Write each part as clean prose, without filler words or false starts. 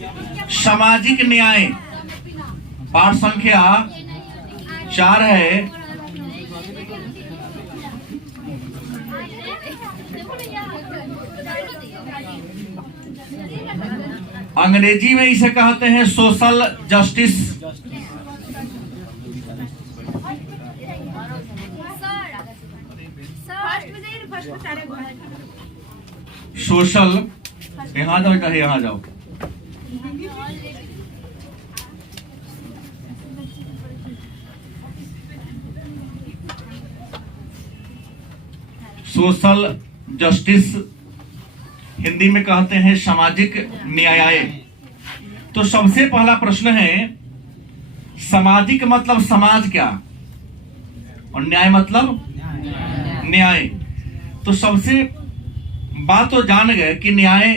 सामाजिक न्याय पाठ संख्या 4 है। अंग्रेजी में इसे कहते हैं सोशल जस्टिस। सोशल, यहां जाओ, चाहे यहां जाओ। सोशल जस्टिस हिंदी में कहते हैं सामाजिक न्याय। तो सबसे पहला प्रश्न है, सामाजिक मतलब समाज क्या, और न्याय मतलब न्याय। तो सबसे बात तो जान गए कि न्याय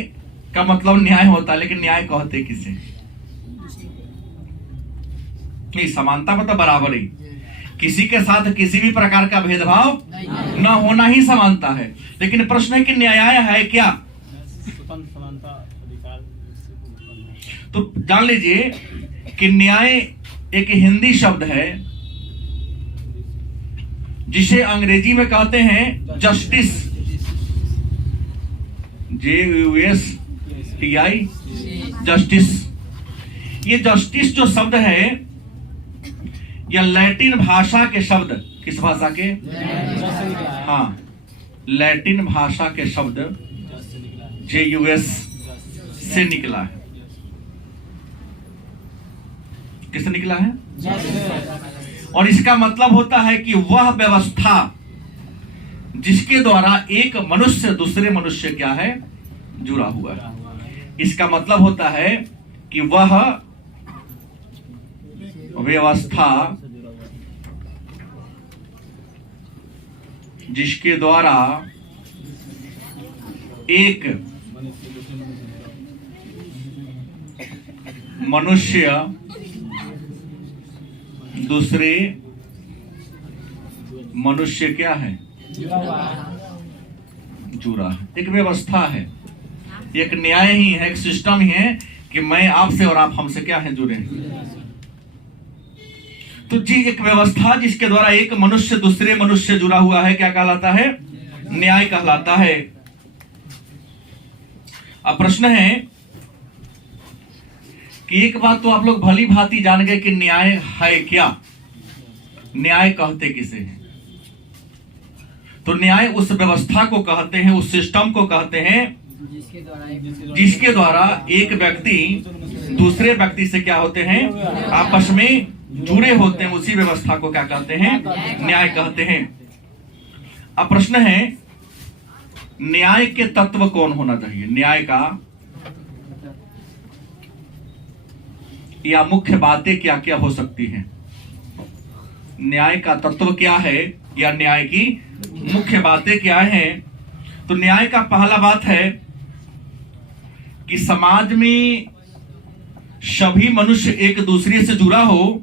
का मतलब न्याय होता है, लेकिन न्याय कहते किसे? नहीं, समानता मतलब बराबरी, किसी के साथ किसी भी प्रकार का भेदभाव न होना ही समानता है। लेकिन प्रश्न है कि न्याय है क्या? तो जान लीजिए कि न्याय एक हिंदी शब्द है जिसे अंग्रेजी में कहते हैं जस्टिस, JUSTI, जस्टिस। ये जस्टिस जो शब्द है, यह लैटिन भाषा के शब्द, किस भाषा के? हाँ, लैटिन भाषा के शब्द JUS से निकला है। किससे निकला है? और इसका मतलब होता है कि वह व्यवस्था जिसके द्वारा एक मनुष्य दूसरे मनुष्य क्या है, जुड़ा हुआ है। इसका मतलब होता है कि वह व्यवस्था जिसके द्वारा एक मनुष्य दूसरे मनुष्य क्या है, जुड़ा है। एक व्यवस्था है, एक न्याय ही है, एक सिस्टम ही है कि मैं आपसे और आप हमसे क्या है, जुड़े हैं। तो जी, एक व्यवस्था जिसके द्वारा एक मनुष्य दूसरे मनुष्य जुड़ा हुआ है, क्या कहलाता है? न्याय कहलाता है। अब प्रश्न है कि एक बात तो आप लोग भली भांति जान गए कि न्याय है क्या, न्याय कहते किसे हैं। तो न्याय उस व्यवस्था को कहते हैं, उस सिस्टम को कहते हैं जिसके द्वारा एक व्यक्ति दूसरे व्यक्ति से क्या होते हैं, आपस में जुड़े होते हैं। उसी व्यवस्था को क्या कहते हैं? न्याय कहते हैं। अब प्रश्न है, न्याय के तत्व कौन होना चाहिए? न्याय का या मुख्य बातें क्या क्या हो सकती हैं? न्याय का तत्व क्या है या न्याय की मुख्य बातें क्या हैं? तो न्याय का पहला बात है कि समाज में सभी मनुष्य एक दूसरे से जुड़ा हो,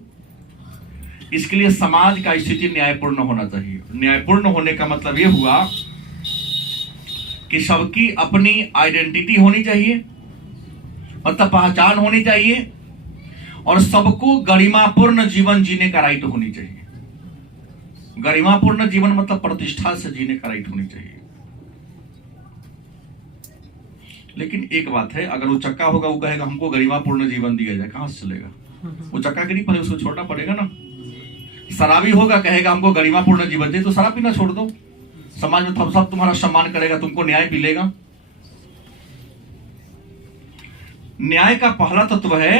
इसके लिए समाज का स्थिति न्यायपूर्ण होना चाहिए। न्यायपूर्ण होने का मतलब यह हुआ कि सबकी अपनी आइडेंटिटी होनी चाहिए, मतलब पहचान होनी चाहिए, और सबको गरिमापूर्ण जीवन जीने का राइट होनी चाहिए। गरिमापूर्ण जीवन मतलब प्रतिष्ठा से जीने का राइट होनी चाहिए। लेकिन एक बात है, अगर वो चक्का होगा वो कहेगा हमको गरिमापूर्ण जीवन दिया जाए, कहां से चलेगा? वो चक्का के नहीं पहले उसको छोड़ना पड़ेगा ना। शराबी होगा, कहेगा हमको गरिमापूर्ण जीवन चाहिए, तो शराब पीना छोड़ दो, समाज में सब तुम्हारा सम्मान करेगा, तुमको न्याय मिलेगा। न्याय का पहला तत्व है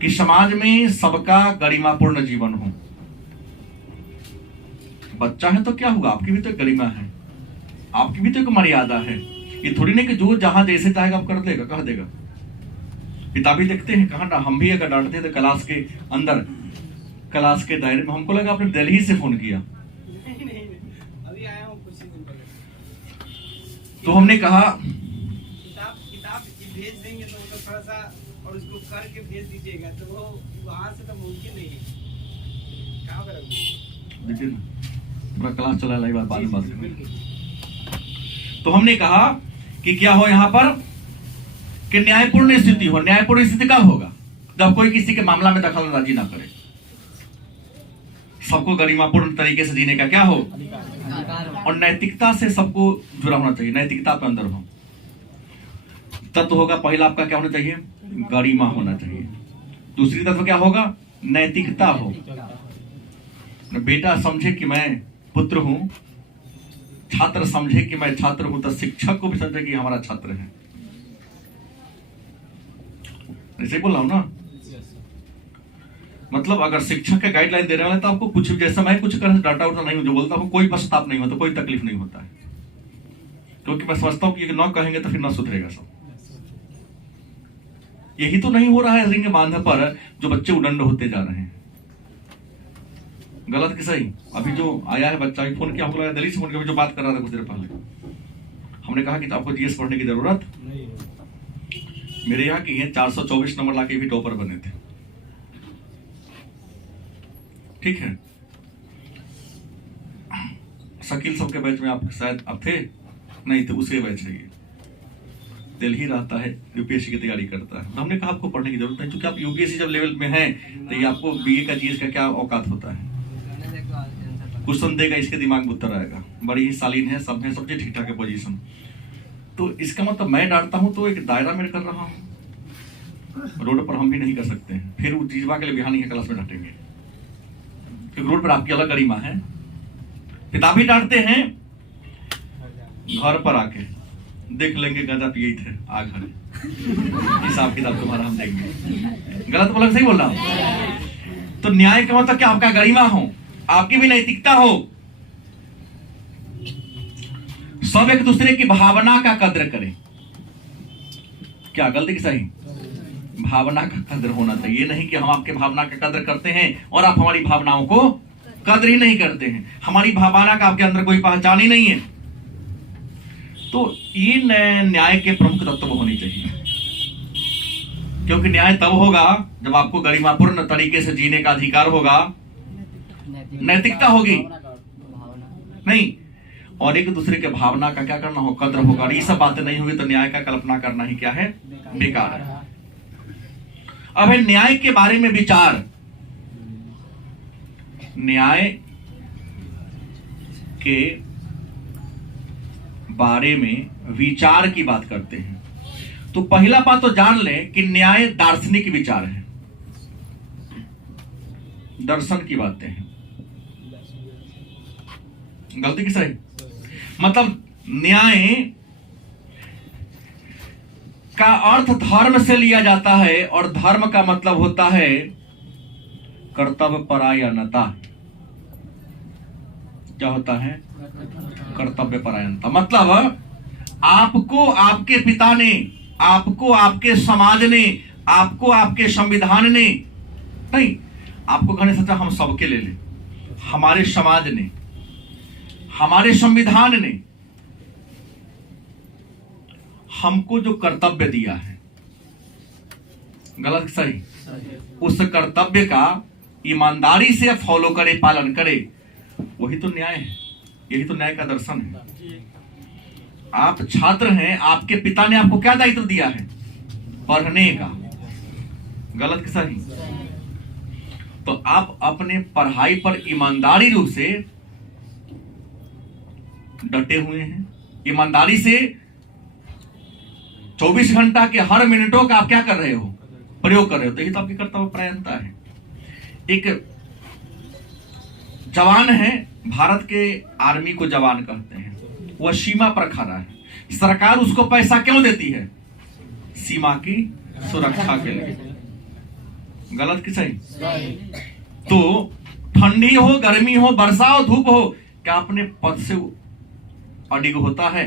कि समाज में सबका गरिमापूर्ण जीवन हो। बच्चा है तो क्या हुआ, आपकी भी तो गरिमा है, आपकी भी तो एक मर्यादा है। ये थोड़ी नहीं कि जो जहां जैसे चाहेगा आप कर देगा, कह देगा। किताबी देखते हैं कहाँ, हम भी अगर डांटते थे क्लास के अंदर, क्लास के दायरे में, हमको लगा आपने दिल्ली से फोन किया। अभी आया हूं कुछ दिन पहले। तो हमने कहा किताब भेज देंगे तो मतलब थोड़ा सा और उसको करके भेज दीजिएगा, तो वो वहां से तो मुमकिन नहीं है। क्या करोगे? देखिए ना, पूरा क्लास चला लाइव, बाद में बात। तो हमने कहा कि क्या हो यहाँ पर कि न्यायपूर्ण स्थिति हो। न्यायपूर्ण स्थिति कब होगा? जब कोई किसी के मामला में दखलंदाजी ना करे, सबको गरिमापूर्ण तरीके से जीने का क्या हो, और नैतिकता से सबको जुड़ा होना चाहिए, नैतिकता पे अंदर हो। तत्व होगा पहला आपका क्या होना चाहिए? गरिमा होना चाहिए। दूसरी तत्व क्या होगा? नैतिकता हो। बेटा समझे कि मैं पुत्र हूं, छात्र समझे कि मैं छात्र हूं, तो शिक्षक को भी समझे कि हमारा छात्र है। ऐसे बोल रहा हूं ना, मतलब अगर शिक्षक के गाइडलाइन देने वाले तो आपको कुछ जैसा मैं कुछ कर डाटा उठा नहीं, जो बोलता हूं कोई पश्चाताप नहीं होता, कोई तकलीफ नहीं होता है, क्योंकि मैं समझता हूं कि न कहेंगे तो फिर न सुधरेगा सब। यही तो नहीं हो रहा है रिंग बांध पर जो बच्चे उदंड होते जा रहे हैं। गलत कि सही? अभी जो आया है बच्चा, फोन किया, हमको लगा दिल्ली से फोन किया, जो बात कर रहा था कुछ देर पहले, हमने कहा कि आपको जीएस पढ़ने की जरूरत नहीं। मेरे यहाँ की 424 नंबर लाके भी टॉपर बने थे, ठीक है। शकील सबके बैच में आप शायद अब थे नहीं, तो उसे बैच है, ये दिल्ली रहता है, यूपीएससी की तैयारी करता है। हमने कहा आपको पढ़ने की जरूरत नहीं, क्योंकि आप यूपीएससी जब लेवल में हैं तो ये आपको बीए का जीएस का क्या औकात होता है। क्वेश्चन देगा, इसके दिमाग में उत्तर आएगा, बड़ी ही शालीन है, सब है, सब चीज ठीक ठाक है पोजीशन। तो इसका मतलब मैं डांटता हूं तो एक दायरा में कर रहा हूं, रोड पर हम भी नहीं कर सकते हैं। फिर वो चीजवा के लिए बिहानी है क्लास में डांटेंगे, क्योंकि रोड पर आपकी अलग गरिमा है। पिता भी डांटते हैं, घर पर आके देख लेंगे गंजा पिए थे आ घर, हिसाब किताब तुम्हारा हम देंगे। गलत बोला सही बोल रहा हूं? तो न्याय का मतलब क्या? आपका गरिमा हो, आपकी भी नैतिकता हो, सब एक दूसरे की भावना का कद्र करें। क्या गलती की सही? भावना का कद्र होना चाहिए, नहीं कि हम आपके भावना का कद्र करते हैं और आप हमारी भावनाओं को कद्र ही नहीं करते हैं। हमारी भावना का आपके अंदर कोई पहचान ही नहीं है। तो ये न्याय के प्रमुख तत्व होने चाहिए, क्योंकि न्याय तब होगा जब आपको गरिमापूर्ण तरीके से जीने का अधिकार होगा, नैतिकता होगी नहीं, और एक दूसरे के भावना का क्या करना हो, कद्र होगा। ये सब बातें नहीं होगी तो न्याय का कल्पना करना ही क्या है? बेकार है। अब है न्याय के बारे में विचार। न्याय के बारे में विचार की बात करते हैं तो पहला बात तो जान लें कि न्याय दार्शनिक विचार है, दर्शन की बातें हैं। गलती की सही? मतलब न्याय का अर्थ धर्म से लिया जाता है, और धर्म का मतलब होता है कर्तव्य परायणता। क्या होता है? कर्तव्य परायणता। मतलब आपको आपके पिता ने, आपको आपके समाज ने, आपको आपके संविधान ने नहीं, आपको कहने सच्चा हम सबके ले ले, हमारे समाज ने, हमारे संविधान ने हमको जो कर्तव्य दिया है, गलत सही, उस कर्तव्य का ईमानदारी से फॉलो करे, पालन करे, वही तो न्याय है। यही तो न्याय का दर्शन है। आप छात्र हैं, आपके पिता ने आपको क्या दायित्व दिया है? पढ़ने का। गलत सही? तो आप अपने पढ़ाई पर ईमानदारी रूप से डटे हुए हैं, ईमानदारी से 24 घंटा के हर मिनटों का आप क्या कर रहे हो? प्रयोग कर रहे हो। तो ये तो आपकी कर्तव्य परायणता है। एक जवान है, भारत के आर्मी को जवान कहते हैं, वह सीमा पर खड़ा है, सरकार उसको पैसा क्यों देती है? सीमा की सुरक्षा के लिए। गलत कि सही? तो ठंडी हो, गर्मी हो, वर्षा हो, धूप हो, क्या अपने पद से अडिग होता है?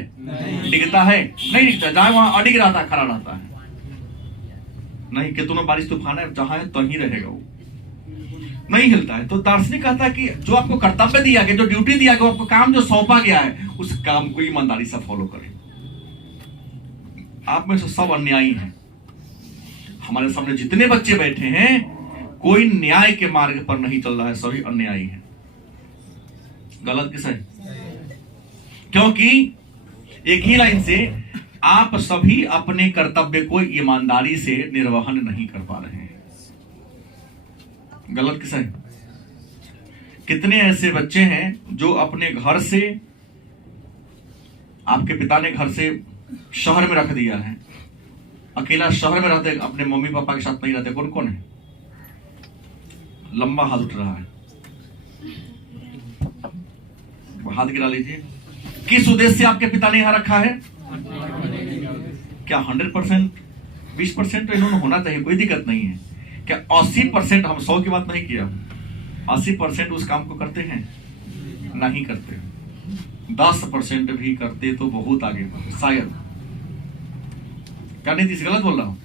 डिगता है? नहीं डिगता। जहां वहां अडिग रहता है, खड़ा रहता है, नहीं कि तुम्हें बारिश तूफान है, जहां है तो ही रहेगा, वो नहीं हिलता है। तो दार्शनिक कहता है कि जो आपको कर्तव्य दिया गया, जो ड्यूटी दिया गया, आपको काम जो सौंपा गया है, उस काम को ईमानदारी से फॉलो करें। आप में से सब अन्यायी हैं। हमारे सामने जितने बच्चे बैठे हैं, कोई न्याय के मार्ग पर नहीं चल रहा है, सभी अन्यायी हैं। गलत किस है? क्योंकि एक ही लाइन से आप सभी अपने कर्तव्य को ईमानदारी से निर्वहन नहीं कर पा रहे हैं। गलत किसा है? कितने ऐसे बच्चे हैं जो अपने घर से, आपके पिता ने घर से शहर में रख दिया है, अकेला शहर में रहते, अपने मम्मी पापा के साथ नहीं रहते। कौन कौन है? लंबा हाथ उठ रहा है, हाथ गिरा लीजिए। किस उद्देश्य से आपके पिता ने यहां रखा है? क्या 100%, 20% तो इन्होंने होना चाहिए, कोई दिक्कत नहीं है। क्या 80%? हम 100 की बात नहीं किया, 80% उस काम को करते हैं? नहीं करते। 10% भी करते तो बहुत आगे बढ़े शायद। क्या नीतीश गलत बोल रहा हूं?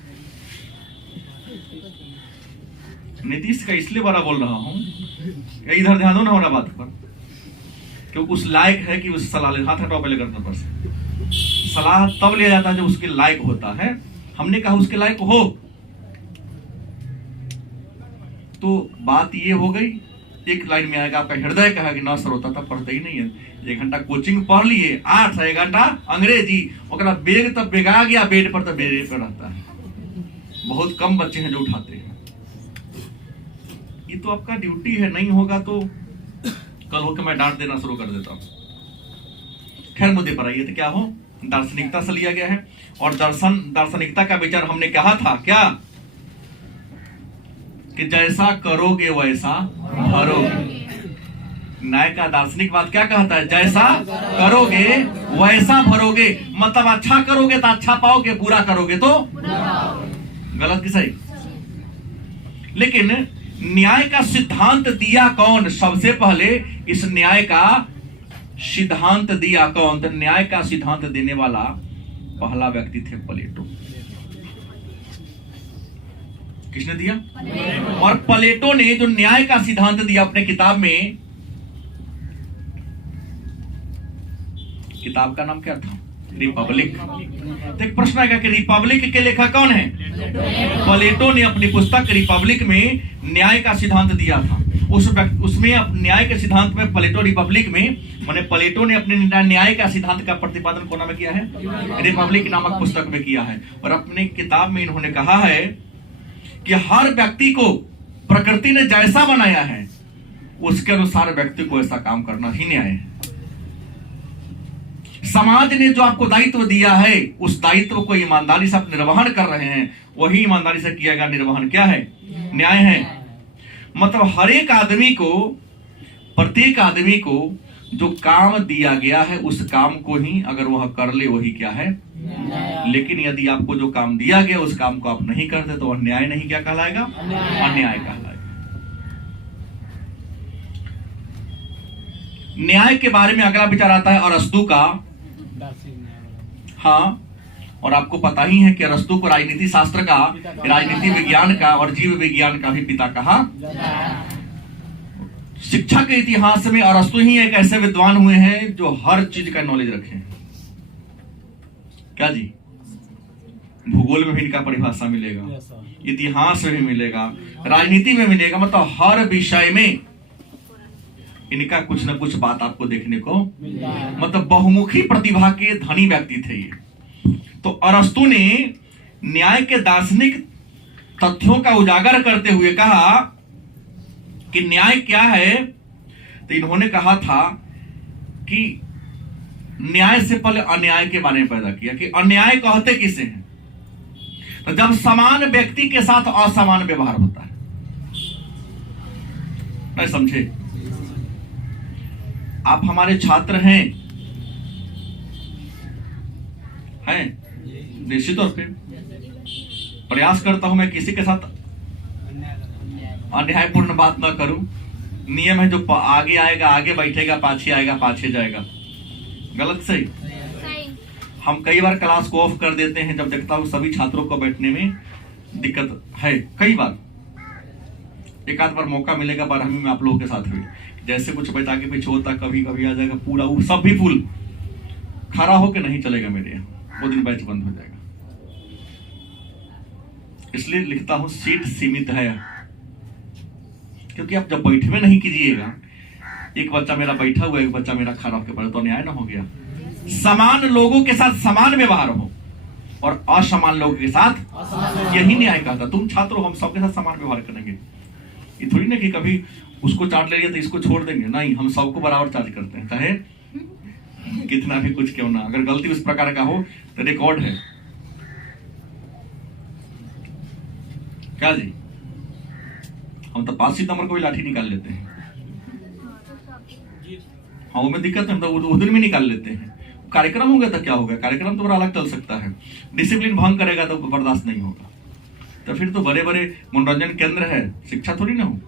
नीतीश का इसलिए बड़ा बोल रहा हूं, इधर ध्यान दो ना हमारा बात पर, क्योंकि उस लायक है कि उस सलाह ले। हाथ हटाओ पहले करने पर से। सलाह तब लिया जाता है जब उसके लायक होता है। हमने कहा उसके लायक हो, तो बात ये हो गई। एक लाइन में आएगा, आपका हृदय कहा कि ना सर होता था, पढ़ते ही नहीं है। 1 घंटा कोचिंग पढ़ लिए, 8 1 घंटा अंग्रेजी, ओकरा बेग तब बेगा गया, बेड पर तब बेड पर रहता है। बहुत कम बच्चे हैं जो उठाते हैं। ये तो आपका ड्यूटी है, नहीं होगा तो कल होकर मैं डांट देना शुरू कर देता हूं। खैर मुद्दे पर आइए। तो क्या हो, दार्शनिकता से लिया गया है, और दार्शनिकता का विचार हमने कहा था क्या, कि जैसा करोगे वैसा भरोगे। न्याय का दार्शनिक बात क्या कहता है? जैसा करोगे वैसा भरोगे। मतलब अच्छा करोगे तो अच्छा पाओगे, बुरा करोगे तो गलत की सही। लेकिन न्याय का सिद्धांत दिया कौन? सबसे पहले इस न्याय का सिद्धांत दिया कौन? तो न्याय का सिद्धांत देने वाला पहला व्यक्ति थे प्लेटो। किसने दिया? और प्लेटो ने जो न्याय का सिद्धांत दिया अपने किताब में, किताब का नाम क्या था? रिपब्लिक। तो एक प्रश्न आएगा कि रिपब्लिक के लेखक कौन है? प्लेटो ने अपनी पुस्तक रिपब्लिक में न्याय का सिद्धांत दिया था। उसमें न्याय के सिद्धांत में प्लेटो, रिपब्लिक में माने प्लेटो ने अपने न्याय का सिद्धांत का प्रतिपादन कोना में किया है? रिपब्लिक नामक पुस्तक में किया है। और अपने किताब में इन्होंने कहा है कि हर व्यक्ति को प्रकृति ने जैसा बनाया है उसके अनुसार व्यक्ति को ऐसा काम करना ही न्याय है। समाज ने जो आपको दायित्व दिया है, उस दायित्व को ईमानदारी से आप निर्वहन कर रहे हैं, वही ईमानदारी से किया गया निर्वहन क्या है? न्याय है। मतलब हर एक आदमी को, प्रत्येक आदमी को जो काम दिया गया है उस काम को ही अगर वह कर ले वही क्या है? लेकिन यदि आपको जो काम दिया गया उस काम को आप नहीं करते तो वह न्याय नहीं क्या कहलाएगा? अन्याय कहलाएगा। न्याय के बारे में अगला विचार आता है अरस्तु का। हाँ, और आपको पता ही है कि अरस्तु को राजनीति शास्त्र का, राजनीति विज्ञान का और जीव विज्ञान का भी पिता कहा। शिक्षा के इतिहास में अरस्तु ही एक ऐसे विद्वान हुए हैं जो हर चीज का नॉलेज रखे हैं। क्या जी? भूगोल में भी इनका परिभाषा मिलेगा, इतिहास में भी मिलेगा, राजनीति में मिलेगा। मतलब हर विषय में इनका कुछ न कुछ बात आपको देखने को, मतलब बहुमुखी प्रतिभा के धनी व्यक्ति थे ये। तो अरस्तु ने न्याय के दार्शनिक तथ्यों का उजागर करते हुए कहा कि न्याय क्या है। तो इन्होंने कहा था कि न्याय से पहले अन्याय के बारे में पैदा किया कि अन्याय कहते किसे हैं? तो जब समान व्यक्ति के साथ असमान व्यवहार होता है। नहीं समझे? आप हमारे छात्र हैं निश्चित तौर पे प्रयास करता हूं मैं किसी के साथ अन्यायपूर्ण बात ना करूं। नियम है जो आगे आएगा आगे बैठेगा, पाछे आएगा पाछे जाएगा। गलत सही? हम कई बार क्लास को ऑफ कर देते हैं जब देखता हूं सभी छात्रों को बैठने में दिक्कत है। कई बार, एक आध बार मौका मिलेगा बारहवीं में आप लोगों के साथ हुई, जैसे कुछ बता के पीछे होता, कभी कभी आ जाएगा पूरा सब भी फुल खड़ा होके नहीं चलेगा मेरे यहाँ, वो दिन बैच बंद हो जाएगा। इसलिए लिखता हूं सीट सीमित है, क्योंकि आप जब बैठे नहीं कीजिएगा, एक बच्चा मेरा बैठा हुआ एक बच्चा मेरा खड़ा होकर पड़े तो न्याय ना हो गया। समान लोगों के साथ समान व्यवहार हो, और असमान लोगों के साथ, यही न्याय कहता। तुम छात्र हो, हम सबके साथ समान व्यवहार करेंगे। ये थोड़ी ना कि कभी उसको चार्ज ले लिया तो इसको छोड़ देंगे, नहीं, हम सबको बराबर चार्ज करते हैं, चाहे कितना भी कुछ क्यों ना। अगर गलती उस प्रकार का हो तो रिकॉर्ड है। क्या जी, हम तो 5 सितंबर को भी लाठी निकाल लेते हैं। हाँ, वो में दिक्कत है, हम तो उस दिन में निकाल लेते हैं। कार्यक्रम हो गया तो क्या हो गया, कार्यक्रम तो बड़ा अलग चल सकता है। डिसिप्लिन भंग करेगा तो बर्दाश्त नहीं होगा। तो फिर तो बड़े बड़े मनोरंजन केंद्र है, शिक्षा थोड़ी ना हो,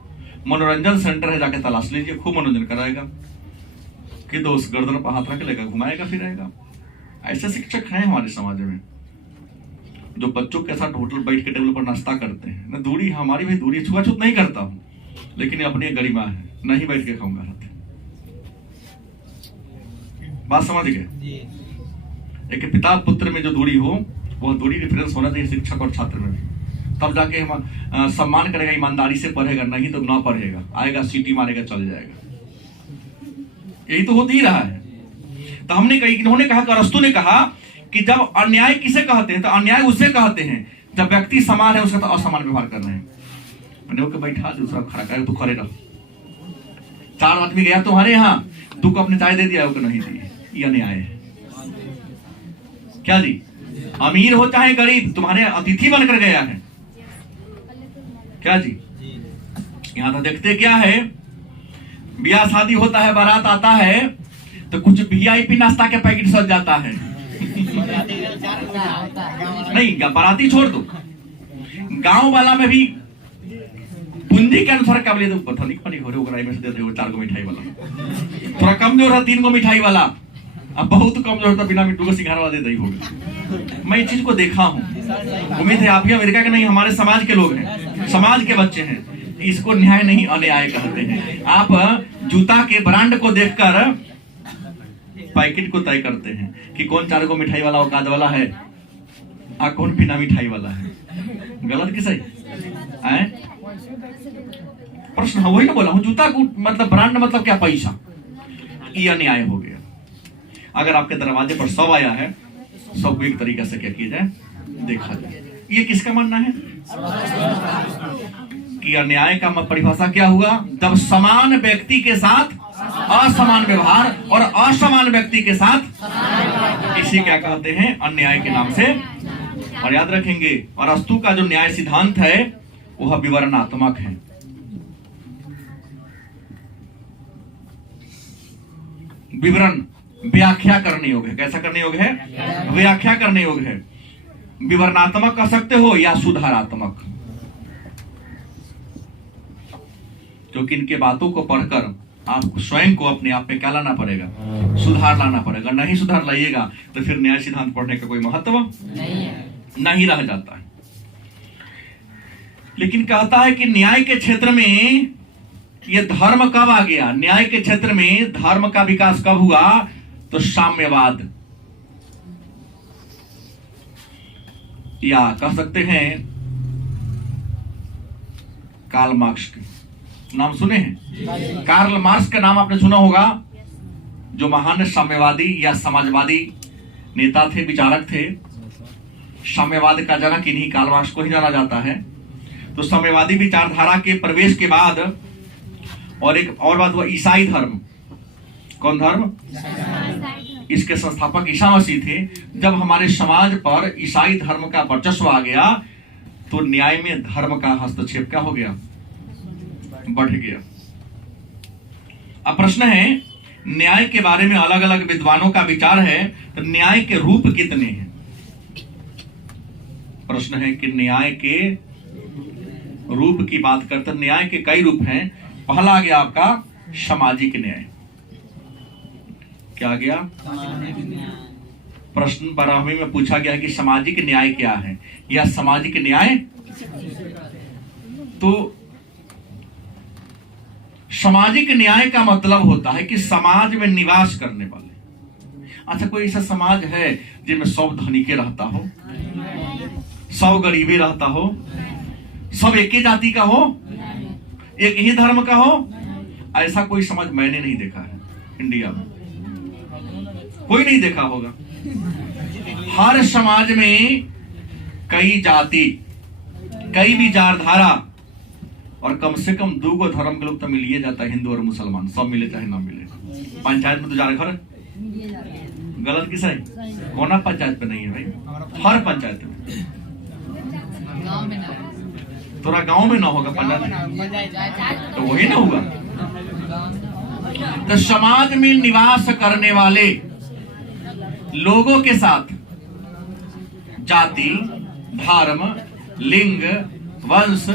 मनोरंजन सेंटर है, जाके तलाश लीजिए, खूब मनोरंजन कराएगा कि दोस्त गर्दन पर हाथ रख लेगा, घुमाएगा फिराएगा। ऐसे शिक्षक हैं हमारे समाज में, जो बच्चों के साथ होटल बैठ के टेबल पर नाश्ता करते हैं। ना दूरी हमारी भी दूरी, छुआछूत नहीं करता हूँ, लेकिन अपनी गरिमा है, नहीं बैठ के खाऊंगा रात। बात समझ गए? एक पिता पुत्र में जो दूरी हो, वो दूरी डिफरेंस होना चाहिए शिक्षक और छात्र में भी। तब जाके हम सम्मान करेगा, ईमानदारी से पढ़ेगा, नहीं तो ना पढ़ेगा, आएगा सीटी मारेगा, चल जाएगा। यही तो होती ही रहा है। तो हमने कही, इन्होंने कहा, अरस्तु ने कहा कि जब अन्याय किसे कहते हैं, तो अन्याय उसे कहते हैं जब व्यक्ति समान है, उसका तो असमान व्यवहार कर रहे हैं। मैंने ओके बैठा, दूसरा खड़ा करे, तू खड़े रहो। 4 आदमी गया तुम्हारे यहाँ, तू को अपने चाय दे दिया, ओके नहीं दी, ये अन्याय है। क्या जी, अमीर हो चाहे गरीब, तुम्हारे अतिथि बनकर गया है। क्या जी, यहाँ तो देखते क्या है, ब्याह शादी होता है, बारात आता है तो कुछ वीआईपी नाश्ता के पैकेट सज जाता है। नहीं, बाराती छोड़ दो, गांव वाला में भी पूंजी के अनुसार क्या बोले, तो पता नहीं हो रहा में से देते हो 4 गो मिठाई वाला, थोड़ा कम जो रहा 3 गो मिठाई वाला, अब बहुत कम जो होता बिना मिट्टू को सिंघारा वाला दे दी होगा। मैं इस चीज को देखा हूँ, उम्मीद है आप भी अमेरिका के नहीं, हमारे समाज के लोग हैं, समाज के बच्चे हैं। इसको न्याय नहीं अन्याय कहते हैं। आप जूता के ब्रांड को देखकर पैकेट को तय करते हैं कि कौन 4 गो मिठाई वाला औकात वाला है, कौन बिना मिठाई वाला है। गलत कि सही? प्रश्न वही ना बोला हूं, जूता को मतलब ब्रांड मतलब क्या, पैसा। ये अन्याय हो गया। अगर आपके दरवाजे पर 100 आया है, 100 को एक तरीके से क्या किया जाए, देखा जाए। ये किसका मानना है कि अन्याय का परिभाषा क्या हुआ, जब समान व्यक्ति के साथ असमान व्यवहार और असमान व्यक्ति के साथ, इसी क्या कहते हैं, अन्याय के नाम से। और याद रखेंगे, और अरस्तु का जो न्याय सिद्धांत है वह विवरणात्मक है। विवरण व्याख्या करने योग्य है। कैसा करने योग्य है? व्याख्या करने योग्य है। विवरणात्मक कह सकते हो या सुधारात्मक, क्योंकि इनके बातों को पढ़कर आपको स्वयं को अपने आप में क्या लाना पड़ेगा, सुधार लाना पड़ेगा। नहीं सुधार लाइएगा तो फिर न्याय सिद्धांत पढ़ने का कोई महत्व नहीं रह जाता है। लेकिन कहता है कि न्याय के क्षेत्र में ये धर्म कब आ गया, न्याय के क्षेत्र में धर्म का विकास कब हुआ, तो साम्यवाद, या कह सकते हैं कार्ल मार्क्स के नाम सुने हैं? कार्ल मार्क्स का नाम आपने सुना होगा, जो महान साम्यवादी या समाजवादी नेता थे, विचारक थे। साम्यवाद का जनक इन्हीं कार्ल मार्क्स को ही जाना जाता है। तो साम्यवादी विचारधारा के प्रवेश के बाद, और एक और बात हुआ, ईसाई धर्म। कौन धर्म? इसके संस्थापक ईसा मसीह थे। जब हमारे समाज पर ईसाई धर्म का वर्चस्व आ गया तो न्याय में धर्म का हस्तक्षेप क्या हो गया, बढ़ गया। अब प्रश्न है, न्याय के बारे में अलग अलग विद्वानों का विचार है, तो न्याय के रूप कितने हैं? प्रश्न है कि न्याय के रूप की बात करते, न्याय के कई रूप हैं। पहला आ गया आपका सामाजिक न्याय। क्या आ गया? प्रश्न 12वीं में पूछा गया कि सामाजिक न्याय क्या है, या सामाजिक न्याय। तो सामाजिक न्याय का मतलब होता है कि समाज में निवास करने वाले। अच्छा, कोई ऐसा समाज है जिसमें सब धनिके रहता हो, सब गरीबी रहता हो, सब एक ही जाति का हो, एक ही धर्म का हो? ऐसा कोई समाज मैंने नहीं देखा है इंडिया में, कोई नहीं देखा होगा। हर समाज में कई जाति, कई विचारधारा और कम से कम 2 गो धर्म के लोग तो मिलिए जाता है, हिंदू और मुसलमान, सब मिले चाहे ना मिले। पंचायत में तो जा रहे घर गलत किसा है, कोना पंचायत पे नहीं है भाई, हर पंचायत में। तोरा गांव में ना होगा पंचायत, तो वही ना होगा। तो समाज में निवास करने वाले लोगों के साथ जाति, धर्म, लिंग, वंश,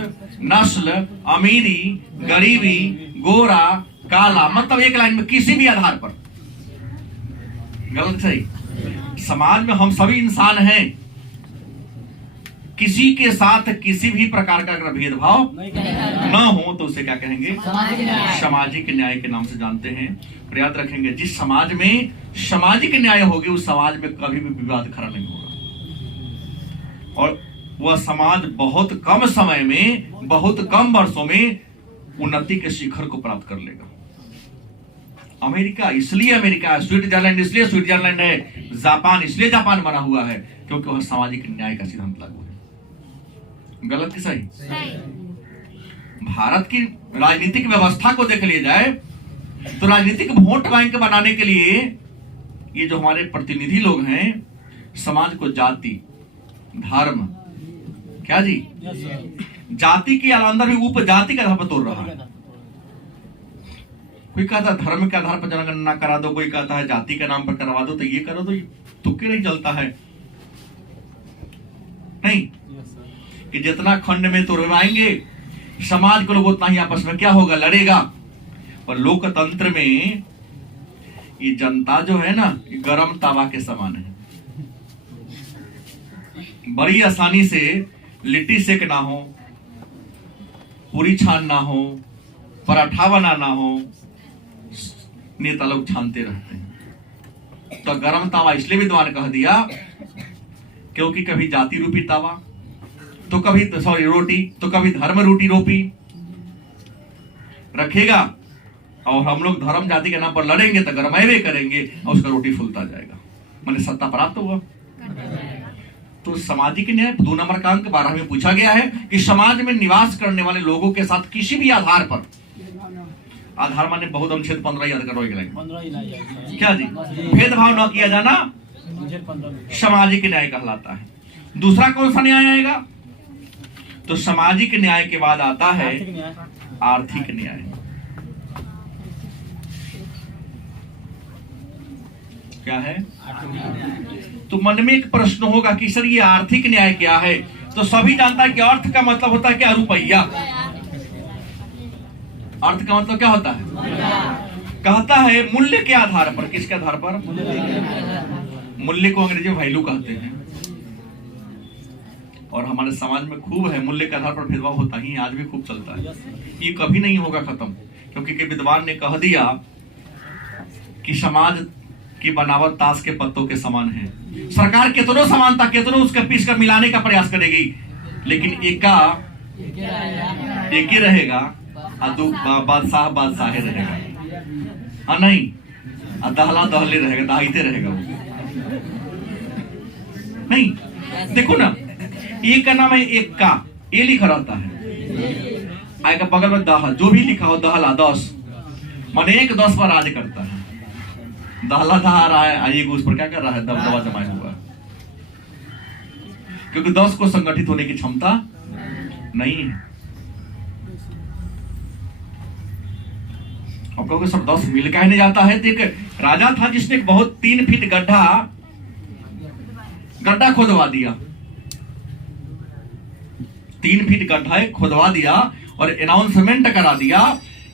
नस्ल, अमीरी, गरीबी, गोरा, काला, मतलब एक लाइन में किसी भी आधार पर, गलत सही, समाज में हम सभी इंसान हैं। किसी के साथ किसी भी प्रकार का अगर भेदभाव न हो तो उसे क्या कहेंगे? सामाजिक न्याय के नाम से जानते हैं। और याद रखेंगे, जिस समाज में सामाजिक न्याय होगी उस समाज में कभी भी विवाद खड़ा नहीं होगा, और वह समाज बहुत कम समय में, बहुत कम वर्षों में उन्नति के शिखर को प्राप्त कर लेगा। अमेरिका इसलिए अमेरिका है, स्विट्जरलैंड इसलिए स्विट्जरलैंड है, जापान इसलिए जापान बना हुआ है क्योंकि वह सामाजिक न्याय का सिद्धांत लागू है। गलत कि सही? भारत की राजनीतिक व्यवस्था को देख लिया जाए तो राजनीतिक वोट बैंक बनाने के लिए ये जो हमारे प्रतिनिधि लोग हैं, समाज को जाति, धर्म, क्या जी, जाति के अंदर भी उपजाति के आधार पर तोड़ रहा है। कोई कहता है धर्म के आधार पर जनगणना करा दो, कोई कहता है जाति के नाम पर करवा दो, तो ये करो, तो तुक्के नहीं चलता है। नहीं कि जितना खंड में तोड़वाएंगे समाज को लोग उतना ही आपस में क्या होगा, लड़ेगा। और लोकतंत्र में ये जनता जो है ना, ये गरम तवा के समान है। बड़ी आसानी से लिट्टी सेकना हो, पूरी छानना हो, पराठा बनाना हो, नेता लोग छानते रहते हैं। तो गरम तावा इसलिए विद्वान कह दिया क्योंकि कभी जाति रूपी तावा, तो कभी रोटी, तो कभी धर्म रोटी रोपी रखेगा, और हम लोग धर्म जाति के नाम पर लड़ेंगे तो गरमाए करेंगे और उसका रोटी फूलता जाएगा, मैंने सत्ता प्राप्त हुआ। तो सामाजिक न्याय 2 नंबर का अंक 12 में पूछा गया है कि समाज में निवास करने वाले लोगों के साथ किसी भी आधार पर, आधार माने बहुत अनुच्छेद 15 याद करो, क्या जी, भेदभाव न किया जाना सामाजिक न्याय कहलाता है। दूसरा कौन सा न्याय आएगा? तो सामाजिक न्याय के बाद आता है आर्थिक न्याय। क्या है? तो मन में एक प्रश्न होगा कि सर ये आर्थिक न्याय क्या है? तो सभी जानता है कि अर्थ का मतलब होता है क्या? रुपया। अर्थ का मतलब क्या होता है? कहता है मूल्य के आधार पर। किसके आधार पर? मूल्य को अंग्रेजी में वैल्यू कहते हैं। और हमारे समाज में खूब है, मूल्य के आधार पर भेदभाव होता ही आज भी खूब चलता है। ये कभी नहीं होगा खत्म, क्योंकि विद्वान ने कह दिया कि समाज की बनावट ताश के पत्तों के समान है। सरकार कितनों समानता, कितनों उसके पीस कर मिलाने का प्रयास करेगी, लेकिन एक ही रहेगा, बादशाह बादशाह रहेगा, हाँ नहीं, दहला दहले रहेगा, दाहिते रहेगा वो। नहीं, देखो ना, एक का नाम है एक का, ये लिखा रहता है, आएगा बगल में दह, जो भी लिखा हो दहला 10, माने 1 10 पर राज करता है। दहला दहा रहा है, आइए उस पर क्या कर रहा है? दबदबा जमाया हुआ, क्योंकि 10 को संगठित होने की क्षमता नहीं है। अब कहोगे सब 10 मिल के नहीं जाता है। तो एक राजा था जिसने बहुत 3 फीट गड्ढा खोदवा दिया, 3 फीट गड्ढा खोदवा दिया और अनाउंसमेंट करा दिया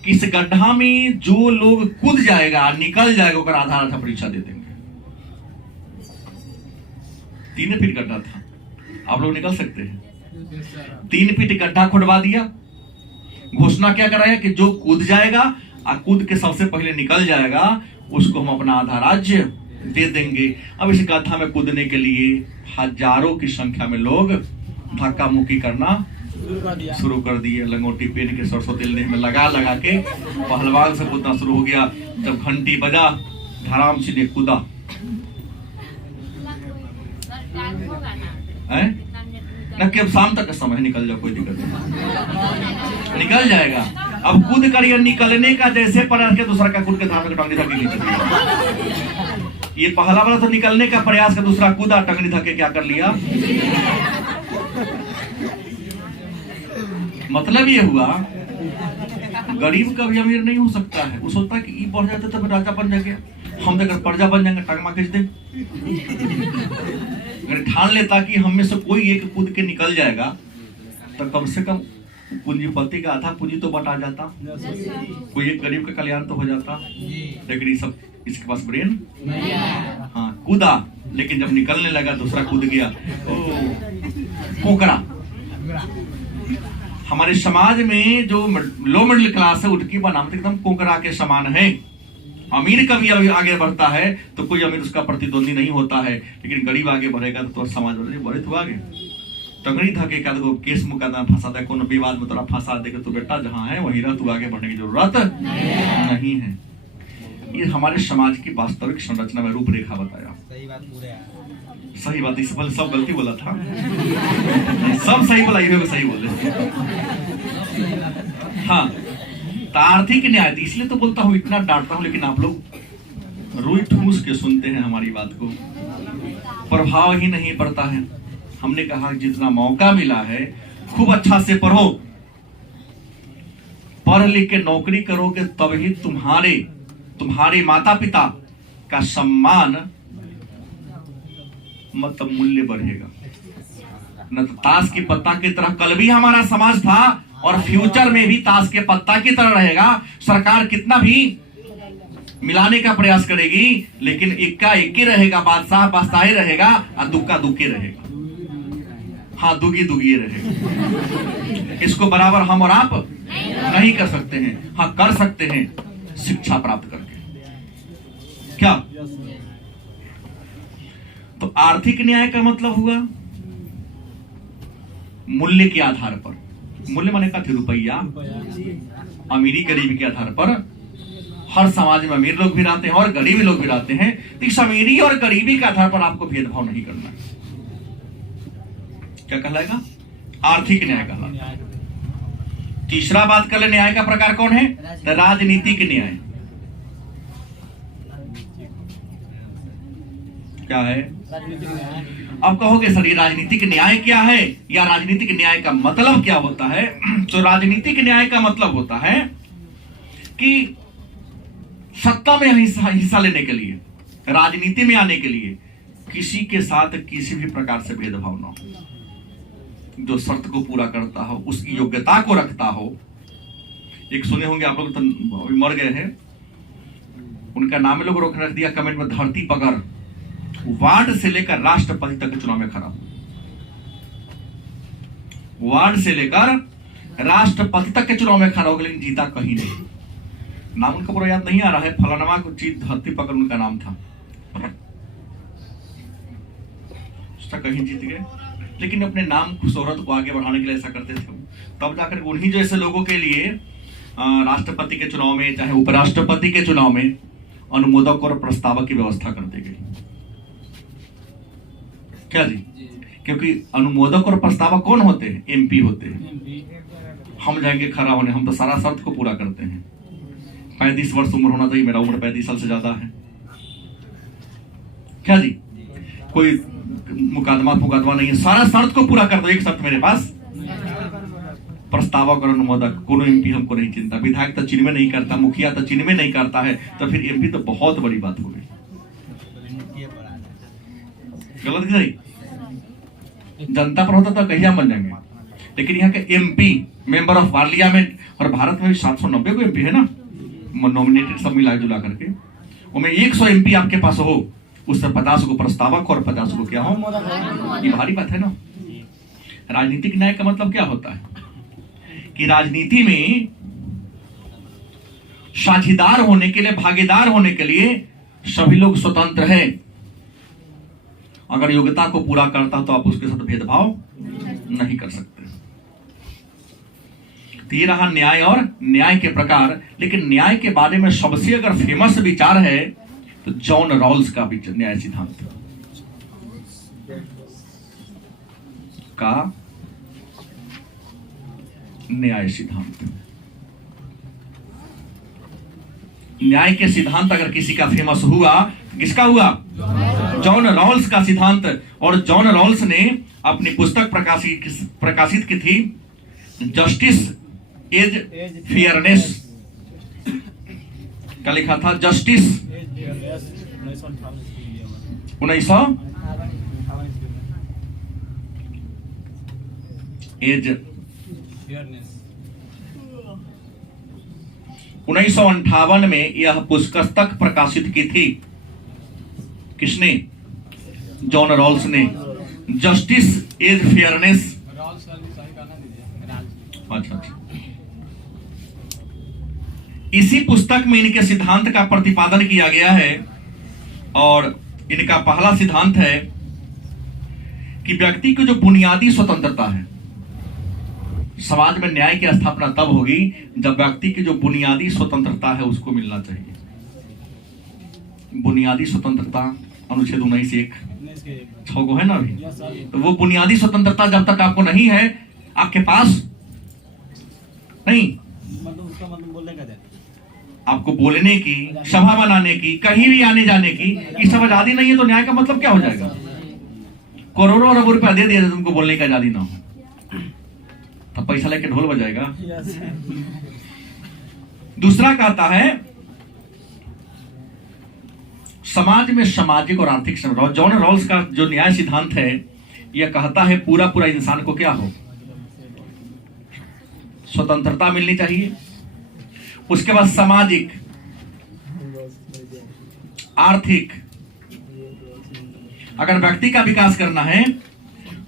कि इस गड्ढा में जो लोग कूद जाएगा, निकल जाएगा, उसका आधार आधार परीक्षा दे देंगे। 3 फीट गड्ढा था, आप लोग निकल सकते हैं। 3 फीट गड्ढा खोदवा दिया, घोषणा क्या कराया कि जो कूद जाएगा और कूद के सबसे पहले निकल जाएगा उसको हम अपना आधा राज्य दे देंगे। अब इस गड्ढा में कूदने के लिए हजारों की संख्या में लोग धक्का मुक्की करना शुरू कर दिए। लंगोटी पहन के सरसों तेल में लगा के पहलवान से कूदना शुरू हो गया। जब घंटी बजा, धराम सिंह ने कूदा, है ना कि अब शाम तक का समय निकल जाओ, कोई दिक्कत नहीं, निकल जाएगा। अब कूद कर ये निकलने का जैसे प्रयास के दूसरा का कूद के धार टंगनी धके खींच लिया। ये पहला वाला तो निकलने का प्रयास का, दूसरा कूदा टंगनी धके क्या कर लिया। मतलब ये हुआ गरीब कभी अमीर नहीं हो सकता है। वो सोचता है कि ये बढ़ जाते तो राजा बन जाएगा, हम तो प्रजा बन जाएंगे, टंगमा खींच दे। अगर ठान लेता कि हम में से कोई एक कूद के निकल जाएगा तो कम से कम पूंजीपति का आधा पूंजी तो बटा जाता, कोई एक गरीब का कल्याण तो हो जाता। लेकिन ये सब इसके पास ब्रेन, हाँ कूदा, लेकिन जब निकलने लगा दूसरा कूद गया। कोकरा हमारे समाज में जो लो मिडिल क्लास है उनकी बनावट एकदम कोकरा के समान है। अमीर कभी आगे बढ़ता है तो कोई अमीर उसका प्रतिद्वंदी नहीं होता है, लेकिन गरीब आगे बढ़ेगा तो समाज बढ़े तो आगे टंगड़ी धके का तो केस मुकदमा फंसा दे, कोनो विवाद में तोरा फंसा देगा तो बेटा जहां है वहीं रह, तू आगे बढ़ने की जरूरत नहीं है। ये हमारे समाज की वास्तविक संरचना में रूपरेखा बताया। सही बात पूरे सही बात, इस बार सब गलती बोला था सब सही बोला, ये सही बोले। हाँ तो आर्थिक न्याय, इसलिए तो बोलता हूँ, इतना डांटता हूँ, लेकिन आप लोग रुई ठूस के सुनते हैं हमारी बात को, प्रभाव ही नहीं पड़ता है। हमने कहा जितना मौका मिला है खूब अच्छा से पढ़ो, पढ़ लिख के नौकरी करोगे तभी तुम्हारे माता पिता का सम्मान मतलब मूल्य बढ़ेगा। न तो ताश की पत्ता की तरह कल भी हमारा समाज था और फ्यूचर में भी ताश के पत्ता की तरह रहेगा। सरकार कितना भी मिलाने का प्रयास करेगी, लेकिन इक्का इक्की रहेगा, बादशाह बादशाह रहेगा और दुक्का दुक्की रहेगा, हाँ दुगी दुगी रहेगा। इसको बराबर हम और आप नहीं कर सकते हैं। हाँ कर सकते हैं शिक्षा प्राप्त करके। क्या तो आर्थिक न्याय का मतलब हुआ मूल्य के आधार पर, मूल्य माने का थे रुपया, अमीरी गरीबी के आधार पर। हर समाज में अमीर लोग भी रहते हैं और गरीब लोग भी रहते हैं, तो इस अमीरी और गरीबी के आधार पर आपको भेदभाव नहीं करना है। क्या कहलाएगा? आर्थिक न्याय कहलाएगा। तीसरा बात कर ले, न्याय का प्रकार कौन है? राजनीतिक न्याय। क्या है? अब कहोगे सर ये राजनीतिक न्याय क्या है या राजनीतिक न्याय का मतलब क्या होता है? तो राजनीतिक न्याय का मतलब होता है कि सत्ता में हिस्सा लेने के लिए, राजनीति में आने के लिए किसी के साथ किसी भी प्रकार से भेदभाव न हो, जो शर्त को पूरा करता हो, उसकी योग्यता को रखता हो। एक सुने होंगे आप लोग, तो मर गए हैं, उनका नाम लोग रोक रख दिया कमेंट में, धरती पगर वार्ड से लेकर राष्ट्रपति तक के चुनाव में खड़ा, वार्ड से लेकर राष्ट्रपति तक के चुनाव में खड़ा हो गया, लेकिन जीता कहीं नहीं। नाम उनका पूरा याद नहीं आ रहा है, फलानमा को चीज धरती पकड़ उनका नाम था, उसका कहीं जीत गए, लेकिन अपने नाम शोहरत को आगे बढ़ाने के लिए ऐसा करते थे। तब जाकर उन्हीं जैसे लोगों के लिए राष्ट्रपति के चुनाव में चाहे उपराष्ट्रपति के चुनाव में अनुमोदक और प्रस्तावक की व्यवस्था कर दी गई। क्या जी? क्योंकि अनुमोदक और प्रस्तावक कौन होते हैं? एमपी होते हैं। हम जाएंगे खड़ा होने, हम तो सारा शर्त को पूरा करते हैं। 35 वर्ष उम्र होना चाहिए, मेरा उम्र 35 साल से ज्यादा है। क्या जी? कोई मुकदमा नहीं है, सारा शर्त को पूरा कर दो। एक शर्त मेरे पास, प्रस्तावक और अनुमोदक। कोनो एमपी हमको नहीं चिंता, विधायक तो चिन्ह में नहीं करता, मुखिया तो चिन्ह में नहीं करता है, तो फिर एमपी तो बहुत बड़ी बात हो गई। गलत नहीं, जनता पर होता तो कहिया बन जाएंगे, लेकिन यहाँ के एमपी मेंबर ऑफ पार्लियामेंट, और भारत में भी 790 को एमपी है ना, नॉमिनेटेड सब मिला जुला करके, उनमें 100 एमपी आपके पास हो, उससे 50 को प्रस्तावक और 50 को क्या हो, ये भारी बात है ना। राजनीतिक न्याय का मतलब क्या होता है कि राजनीति में साझीदार होने के लिए, भागीदार होने के लिए सभी लोग स्वतंत्र हैं। अगर योग्यता को पूरा करता तो आप उसके साथ भेदभाव नहीं कर सकते। तो ये रहा न्याय और न्याय के प्रकार। लेकिन न्याय के बारे में सबसे अगर फेमस विचार है तो जॉन रॉल्स का न्याय सिद्धांत। का न्याय सिद्धांत। न्याय के सिद्धांत अगर किसी का फेमस हुआ, किसका हुआ? जॉन रॉल्स का सिद्धांत। और जॉन रॉल्स ने अपनी पुस्तक प्रकाशित की थी, जस्टिस एज फेयरनेस। क्या लिखा था? जस्टिस 1958 में यह पुस्तक प्रकाशित की थी। किसने? जॉन रॉल्स ने। Justice as fairness. अच्छा, इसी पुस्तक में इनके सिद्धांत का प्रतिपादन किया गया है। और इनका पहला सिद्धांत है कि व्यक्ति की जो बुनियादी स्वतंत्रता है, समाज में न्याय की स्थापना तब होगी जब व्यक्ति की जो बुनियादी स्वतंत्रता है उसको मिलना चाहिए। बुनियादी स्वतंत्रता अनुच्छेद 19(1)(6) को है ना अभी। तो वो बुनियादी स्वतंत्रता जब तक आपको नहीं है, आपके पास नहीं, आपको बोलने की, सभा बनाने की, कहीं भी आने जाने की, ये सब आजादी नहीं है, तो न्याय का मतलब क्या हो जाएगा? करोड़ों अरब रुपया दे दिया तुमको बोलने की आजादी ना हो, तब पैसा लेके ढोल बजाएगा। दूसरा कहता है समाज में सामाजिक और आर्थिक समृद्धि। जॉन रॉल्स का जो न्याय सिद्धांत है यह कहता है पूरा इंसान को क्या हो? स्वतंत्रता मिलनी चाहिए। उसके बाद सामाजिक, आर्थिक, अगर व्यक्ति का विकास करना है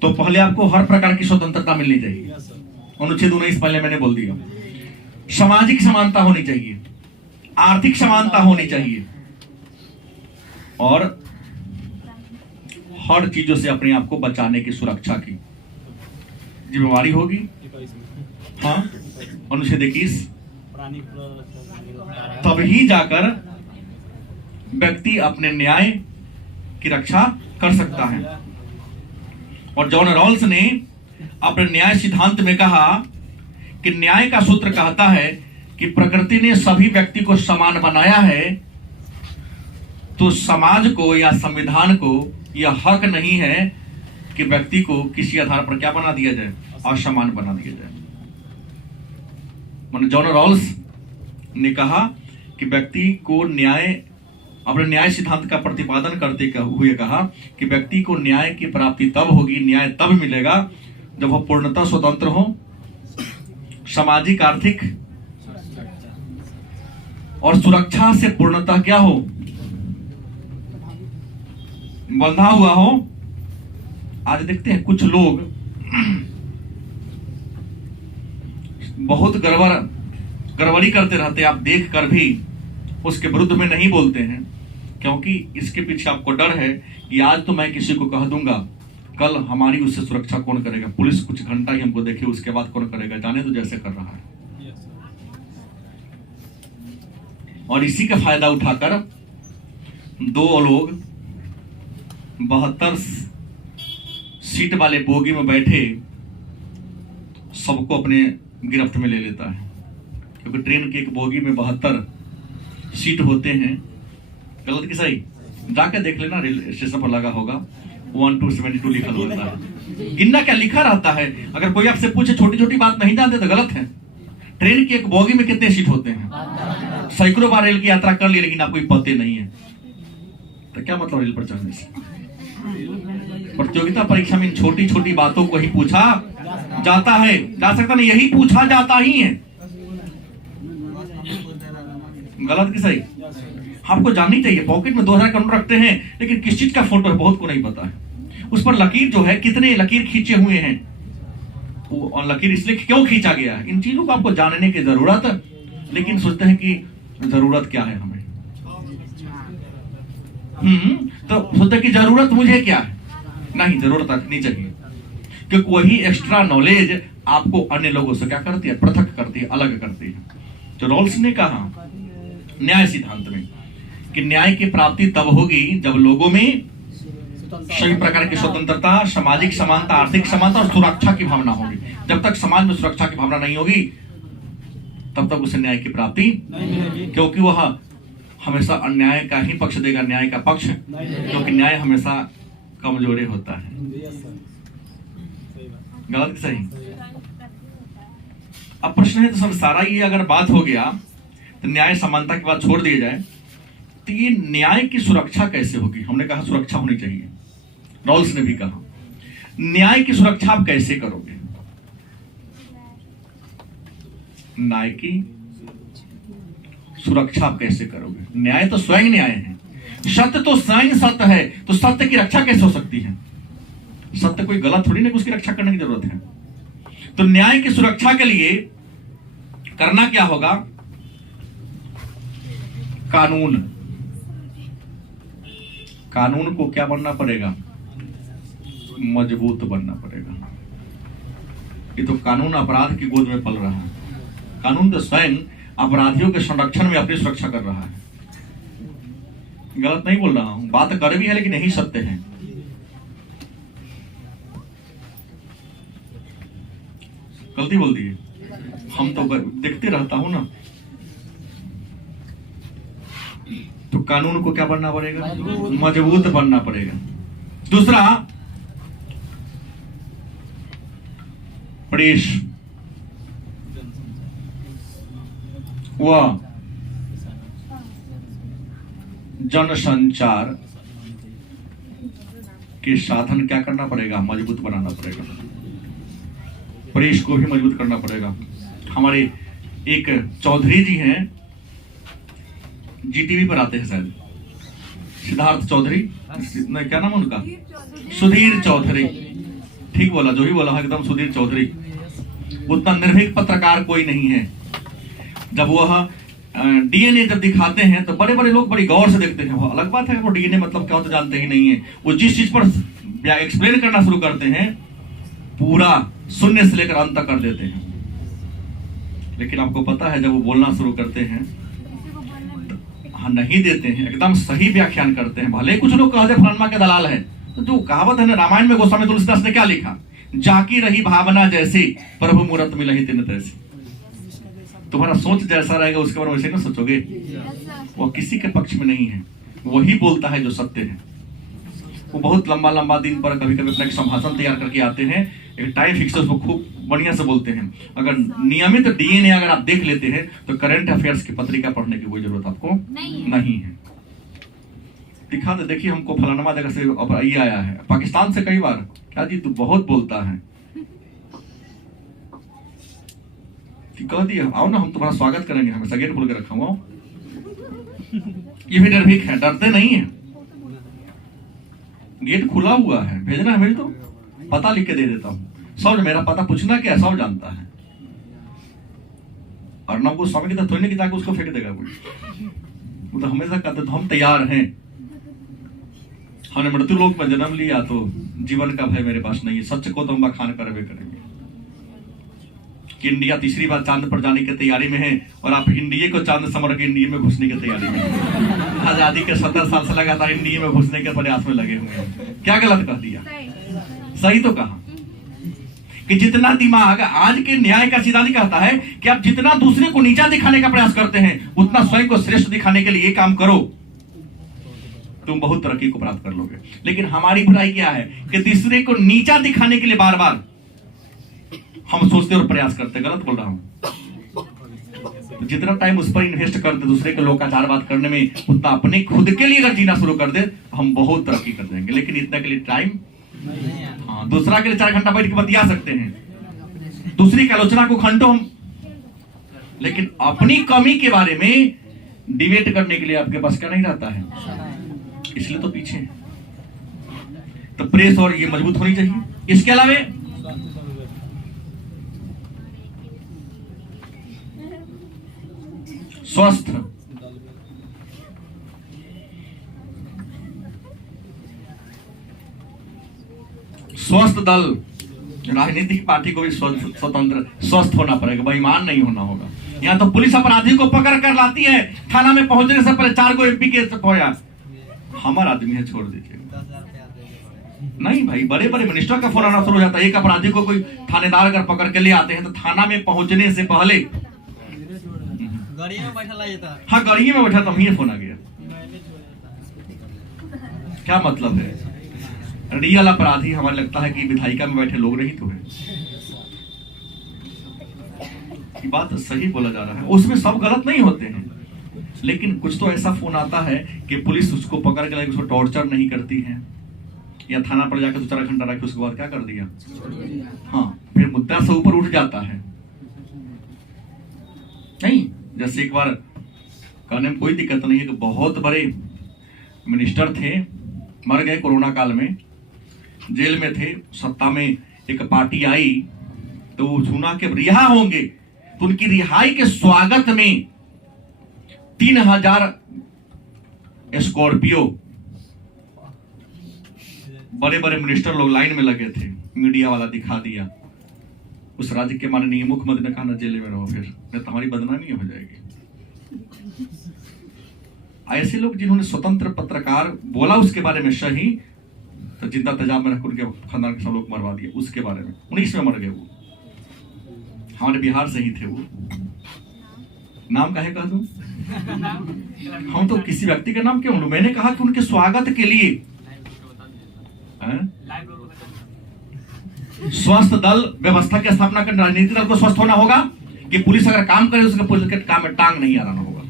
तो पहले आपको हर प्रकार की स्वतंत्रता मिलनी चाहिए। अनुच्छेद 19 पहले मैंने बोल दिया। सामाजिक समानता होनी चाहिए, आर्थिक समानता होनी चाहिए, और हर चीजों से अपने आप को बचाने की, सुरक्षा की जिम्मेवारी होगी। हाँ, अनुच्छेद 21। तभी जाकर व्यक्ति अपने न्याय की रक्षा कर सकता है। और जॉन रॉल्स ने अपने न्याय सिद्धांत में कहा कि न्याय का सूत्र कहता है कि प्रकृति ने सभी व्यक्ति को समान बनाया है, तो समाज को या संविधान को यह हक नहीं है कि व्यक्ति को किसी आधार पर क्या बना दिया जाए? असमान बना दिया जाए। जॉन रॉल्स ने कहा कि व्यक्ति को न्याय, अपने न्याय सिद्धांत का प्रतिपादन करते हुए कहा कि व्यक्ति को न्याय की प्राप्ति तब होगी, न्याय तब मिलेगा जब वह पूर्णतः स्वतंत्र हो, सामाजिक, आर्थिक और सुरक्षा से पूर्णतः क्या हो? बंधा हुआ हो। आज देखते हैं कुछ लोग बहुत गड़बड़ी करते रहते हैं, आप देख कर भी उसके विरुद्ध में नहीं बोलते हैं, क्योंकि इसके पीछे आपको डर है कि आज तो मैं किसी को कह दूंगा, कल हमारी उससे सुरक्षा कौन करेगा? पुलिस कुछ घंटा ही हमको देखे, उसके बाद कौन करेगा? जाने तो जैसे कर रहा है। और इसी का फायदा उठाकर दो लोग 72 सीट वाले बोगी में बैठे सबको अपने गिरफ्त में ले लेता है, क्योंकि ट्रेन की एक बोगी में 72 सीट होते हैं। गलत कि सही? जाके देख लेना, रेल स्टेशन पर लगा होगा 1 to 72 लिखा होता है। गिनना क्या लिखा रहता है। अगर कोई आपसे पूछे छोटी छोटी बात नहीं जानते तो गलत है। ट्रेन की एक बोगी में कितने सीट होते हैं? सैकड़ों बार रेल की यात्रा कर ली, लेकिन आपको पते नहीं है, तो क्या मतलब रेल पर चढ़ने से? प्रतियोगिता परीक्षा में इन छोटी छोटी बातों को ही पूछा जाता है, जा सकता नहीं, यही पूछा जाता ही है। गलत कि सही? आपको जाननी चाहिए। पॉकेट में 2000 का नोट रखते हैं, लेकिन किस चीज का फोटो है बहुत को नहीं पता है। उस पर लकीर जो है, कितने लकीर खींचे हुए हैं, वो लकीर इसलिए क्यों खींचा गया है, इन चीजों को आपको जानने की जरूरत है। लेकिन सोचते हैं कि जरूरत क्या है हमें, तो सोचते कि जरूरत मुझे क्या है। नहीं, जरूरत रखनी चाहिए, क्योंकि वही एक्स्ट्रा नॉलेज आपको अन्य लोगों से क्या करती है? पृथक करती है, अलग करती है। जो रॉल्स ने कहा न्याय सिद्धांत में कि न्याय की प्राप्ति तब होगी जब लोगों में सभी प्रकार की स्वतंत्रता, सामाजिक समानता, आर्थिक समानता और सुरक्षा की भावना होगी। जब तक समाज में सुरक्षा की भावना नहीं होगी तब तक उसे न्याय की प्राप्ति नहीं मिलेगी, क्योंकि वह हमेशा अन्याय का ही पक्ष देगा, न्याय का पक्ष, क्योंकि न्याय हमेशा कमजोरी होता है। गलत कि सही? अब प्रश्न है तो सब सारा ये अगर बात हो गया तो न्याय समानता की बात छोड़ दी जाए तो ये न्याय की सुरक्षा कैसे होगी? हमने कहा सुरक्षा होनी चाहिए, रॉल्स ने भी कहा। न्याय की सुरक्षा आप कैसे करोगे? न्याय की सुरक्षा आप कैसे करोगे? न्याय तो स्वयं न्याय है, सत्य तो स्वयं सत्य है, तो सत्य की रक्षा कैसे हो सकती है? सत्य कोई गलत थोड़ी ना उसकी रक्षा करने की जरूरत है। तो न्याय की सुरक्षा के लिए करना क्या होगा? कानून को क्या बनना पड़ेगा? मजबूत बनना पड़ेगा। ये तो कानून अपराध की गोद में पल रहा है। कानून तो स्वयं अपराधियों के संरक्षण में अपनी सुरक्षा कर रहा है। गलत नहीं बोल रहा हूं, बात कर भी है लेकिन यही सत्य है। गलती बोल दी, हम तो देखते रहता हूं ना। तो कानून को क्या बनना पड़ेगा? मजबूत बनना पड़ेगा। दूसरा, प्रेस व जनसंचार के साधन क्या करना पड़ेगा? मजबूत बनाना पड़ेगा। प्रेस को भी मजबूत करना पड़ेगा। हमारे एक चौधरी जी हैं, जीटीवी पर आते हैं शायद, सिद्धार्थ चौधरी, क्या नाम है उनका? सुधीर चौधरी। ठीक बोला, जो भी बोला एकदम, सुधीर चौधरी। उतना निर्भीक पत्रकार कोई नहीं है। जब वह डीएनए जब दिखाते हैं तो बड़े बड़े लोग बड़ी गौर से देखते हैं। वो अलग बात है, वो डीएनए मतलब क्या होता जानते ही नहीं है। वो जिस चीज पर एक्सप्लेन करना शुरू करते हैं पूरा शून्य से लेकर अंत तक कर देते हैं। लेकिन आपको पता है जब वो बोलना शुरू करते हैं तो नहीं देते हैं, एकदम सही व्याख्यान करते हैं। भले कुछ लोग कहते फलाना के दलाल है, तो जो कहावत है ना, रामायण में गोस्वामी तुलसीदास ने क्या लिखा? जाकी रही भावना जैसी, प्रभु मूरत मिलहि तिन तैसी। तुम्हारा सोच जैसा रहेगा उसके बारे में वैसे ना सोचोगे। वो किसी के पक्ष में नहीं है, वही बोलता है जो सत्य है। वो बहुत लंबा लंबा दिन पर कभी कभी अपना एक संभाषण तैयार करके आते हैं, एक टाइम फिक्स है, उसको खूब बढ़िया से बोलते हैं। अगर नियमित डीएनए अगर आप देख लेते हैं तो करंट अफेयर्स की पत्रिका पढ़ने की कोई जरूरत आपको नहीं है। दिखा दे, देखिए हमको फलाना जगह से ये आया है, पाकिस्तान से कई बार। क्या जी तू बहुत बोलता है, कह दिया आओ ना हम तुम्हारा स्वागत करेंगे, हमेशा गेट खोल के रखा हुआ। ये भी निर्भीक है, डरते नहीं है। गेट खुला हुआ है, भेजना है भेज दो, पता लिख के दे देता हूँ। सब मेरा पता पूछना क्या है, सब जानता है। और ना को स्वामी की तरफ थोड़ी नहीं कि जाके उसको फेंक देगा कोई। वो तो हमेशा कहते तो हम तैयार हैं। हमने मृत्यु लोक में जन्म लिया तो जीवन का भय मेरे पास नहीं है। सच को तो हम बखान करवे करेंगे कि इंडिया तीसरी बार चांद पर जाने की तैयारी में है और आप इंडिया को चांद समझ के इंडिया में घुसने की तैयारी में हैं। आजादी के 70 साल से लगातार इंडिया में घुसने के प्रयास में लगे हुए हैं। क्या गलत कह दिया? सही तो कहा कि जितना दिमाग आज के न्याय का सिद्धांत कहता है कि आप जितना दूसरे को नीचा दिखाने का प्रयास करते हैं उतना स्वयं को श्रेष्ठ दिखाने के लिए काम करो, तुम बहुत तरक्की को प्राप्त कर लोगे। लेकिन हमारी बुराई क्या है कि दूसरे को नीचा दिखाने के लिए बार बार हम सोचते और प्रयास करते। गलत बोल रहा हूं? तो जितना टाइम उस पर इन्वेस्ट करते दूसरे के लोकाचारवाद करने में, उतना अपने खुद के लिए अगर जीना शुरू कर दे हम बहुत तरक्की कर देंगे। लेकिन इतना के लिए टाइम, हाँ, दूसरा के लिए 4 घंटा बैठ के बतिया सकते हैं, दूसरी की आलोचना को घंटों हम, लेकिन अपनी कमी के बारे में डिबेट करने के लिए आपके पास क्या नहीं रहता है, इसलिए तो पीछे। तो प्रेस और ये मजबूत होनी चाहिए। इसके अलावा स्वस्थ दल, राजनीतिक पार्टी को भी स्वतंत्र स्वस्थ होना पड़ेगा, बेईमान नहीं होना होगा। यहाँ तो पुलिस अपराधी को पकड़ कर लाती है, थाना में पहुंचने से पहले 4 को एमपी के पहुंचा, हमारा आदमी है, छोड़ दीजिए। नहीं भाई, बड़े बड़े मिनिस्टर का फोन आना शुरू हो जाता है। एक अपराधी को कोई थानेदार अगर पकड़ के ले आते हैं तो थाना में पहुंचने से पहले गाड़ी में बैठा ला जाता है। हाँ, गाड़ी में बैठा तब ही फोन आ गया। क्या मतलब है? रियल अपराधी हमें लगता है कि विधायिका में बैठे लोग नहीं तो है। ये बात सही बोला जा रहा है, उसमें सब गलत नहीं होते हैं, लेकिन कुछ तो ऐसा फोन आता है कि पुलिस उसको पकड़ के लाके उसको टॉर्चर नहीं करती है, या थाना पर जाकर 2-4 घंटा रखे, उसके बाद क्या कर दिया, हाँ, फिर मुद्दा से ऊपर उठ जाता है। नहीं, जैसे एक बार कहने में कोई दिक्कत नहीं है कि बहुत बड़े मिनिस्टर थे, मर गए कोरोना काल में, जेल में थे, सत्ता में एक पार्टी आई तो वो सुना के रिहा होंगे, तो उनकी रिहाई के स्वागत में 3000 स्कॉर्पियो बड़े बड़े मिनिस्टर लोग लाइन में लगे थे, मीडिया वाला दिखा दिया। उस राज्य के माननीय मुख्यमंत्री ने कहा ना जेल में रहो, फिर नहीं तो हमारी बदनामी हो जाएगी। ऐसे लोग जिन्होंने स्वतंत्र पत्रकार बोला उसके बारे में सही, तो जिंदा तेजाब में रख उनके खानदान के सब लोग मरवा दिए उसके बारे में, 19 में मर गए वो। हमारे बिहार से ही थे वो, नाम काहे कह दूं? हम तो किसी व्यक्ति का नाम क्यों लूं? मैंने कहा कि उनके स्वागत के लिए स्वस्थ दल व्यवस्था की स्थापना कर, राजनीतिक दल को स्वस्थ होना होगा कि पुलिस अगर काम करे उसके पुलिस के काम में टांग नहीं आना होगा।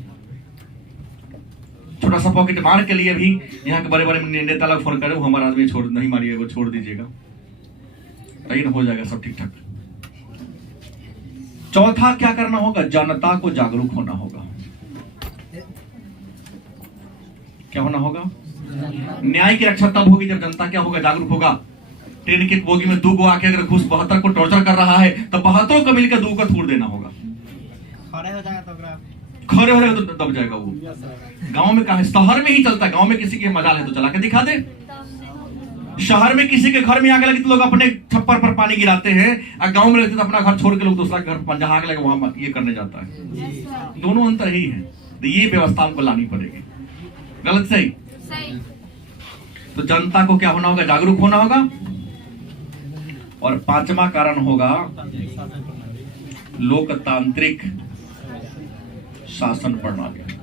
छोटा सा पॉकेट मार के लिए भी यहाँ के बड़े बड़े नेता लोग फोन करे, वो हमारा आदमी छोड़ नहीं मारिएगा, वो छोड़ दीजिएगा, लेकिन हो जाएगा सब ठीक ठाक। चौथा क्या करना होगा? जनता को जागरूक होना होगा। क्या होना होगा? न्याय की रक्षा तब होगी जब जनता क्या होगा, जागरूक होगा। ट्रेन की बोगी में 2 आके अगर घुस 72 को टॉर्चर कर रहा है तो 72 को मिलकर 2 को थूड़ देना होगा। खड़े हो जाएगा खड़े हो जाएगा तो दब जाएगा वो। गांव में कहा, शहर में ही चलता है, गांव में किसी के मजाल है तो चला के दिखा दे। शहर में किसी के घर में आग लगी तो लोग अपने छप्पर पर पानी गिराते हैं, और गांव में रहते तो अपना घर छोड़ के लोग दूसरा घर पर जहां आग लगे वहां ये करने जाता है। दोनों अंतर ही है, तो ये व्यवस्था हमको लानी पड़ेगी। गलत सही? तो जनता को क्या होना होगा? जागरूक होना होगा। और 5वां कारण होगा लोकतांत्रिक शासन प्रणाली।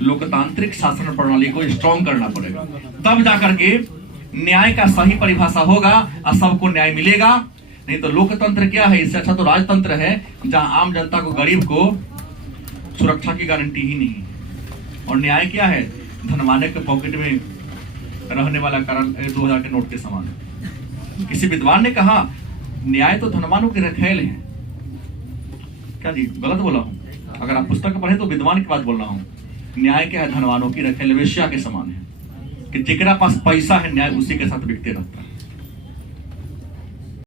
लोकतांत्रिक शासन प्रणाली को स्ट्रॉन्ग करना पड़ेगा, तब जाकर के न्याय का सही परिभाषा होगा और सबको न्याय मिलेगा। नहीं तो लोकतंत्र क्या है? इससे अच्छा तो राजतंत्र है, जहां आम जनता को, गरीब को सुरक्षा की गारंटी ही नहीं। और न्याय क्या है? धनवाने के पॉकेट में रहने वाला कारण 2000 के नोट के समान है। किसी विद्वान ने कहा न्याय तो धनवानों के रखेल है। क्या जी गलत बोला हूं? अगर आप पुस्तक पढ़े तो विद्वान की बात बोल रहा हूं। न्याय क्या है? धनवानों की रखेल, वेश्या के समान है कि जेकरा पास पैसा है न्याय उसी के साथ बिकते रहता है।